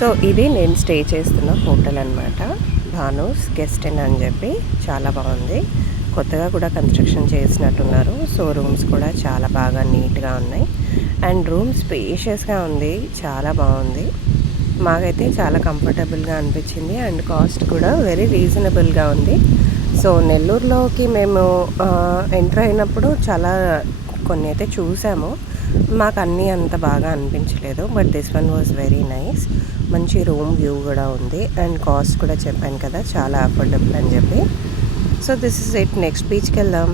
So ఇది నేను stay చేస్తున్న హోటల్ అనమాట. భానూస్ గెస్ట్ ఇన్ అని చెప్పి చాలా బాగుంది. కొత్తగా కూడా కన్స్ట్రక్షన్ చేసినట్టున్నారు. సో రూమ్స్ కూడా చాలా బాగా నీట్గా ఉన్నాయి. అండ్ రూమ్ స్పేషియస్గా ఉంది, చాలా బాగుంది. మాకైతే చాలా కంఫర్టబుల్గా అనిపించింది. అండ్ కాస్ట్ కూడా వెరీ రీజనబుల్గా ఉంది. సో నెల్లూరులోకి మేము ఎంటర్ అయినప్పుడు చాలా కొన్ని అయితే చూసాము. మాకు అన్నీ అంత బాగా అనిపించలేదు. But this one was very nice. మంచి రూమ్ వ్యూ కూడా ఉంది. అండ్ కాస్ట్ కూడా చెప్పాను కదా, చాలా అఫోర్డబుల్ అని చెప్పి. So this is it. Next బీచ్కి వెళ్దాం.